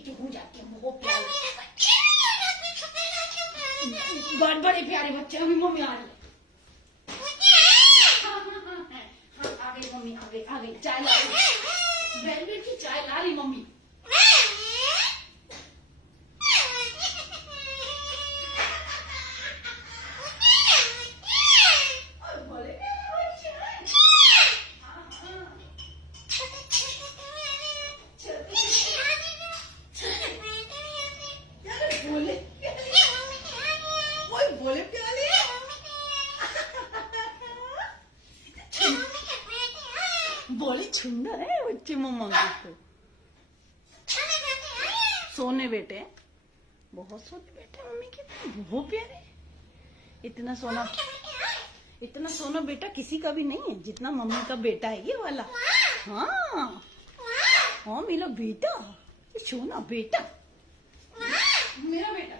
चुप हो जाती है, बहुत प्यारे बड़े प्यारे बच्चे। अभी मम्मी आ रही है। आ गई मम्मी, आ गई चाय ला रही, वेलवेट की चाय ला रही मम्मी। बोले प्याले बोले सुंदर है बच्चे मम्मा को। सोने बेटे, बहुत सोने बेटे मम्मी के, बहुत प्यारे। इतना सोना बेटा किसी का भी नहीं है जितना मम्मी का बेटा है ये वाला। हाँ हाँ मेरा बेटा, सोना बेटा, मेरा बेटा।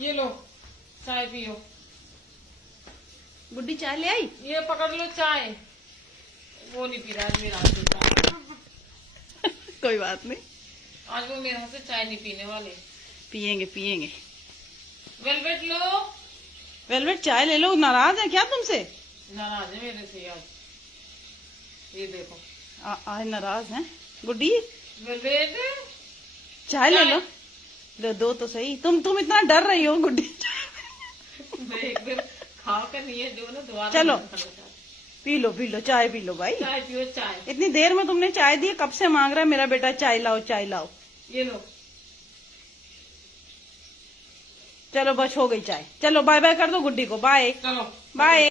ये लो चाय पियो। गुड्डी चाय ले आई, ये पकड़ लो चाय। वो नहीं पी रहा आज मेरा हाथ से चाय। कोई बात नहीं, आज वो मेरे हाथ से चाय नहीं पीने वाले। पियेंगे। वेलवेट लो। वेलवेट चाय ले लो। नाराज है क्या तुमसे? नाराज है मेरे से आज। ये देखो आज नाराज है गुड्डी। वेलवेट चाय ले लो, दो तो सही। तुम इतना डर रही हो गुड्डी। एक बार खा कर नहीं है जो ना दोबारा। चलो पी लो चाय पी लो भाई। चाय पियो चाय। इतनी देर में तुमने चाय दी, कब से मांग रहा है मेरा बेटा चाय लाओ। ये लो। चलो बस हो गई चाय। चलो बाय बाय कर दो गुड्डी को। बाय चलो बाय।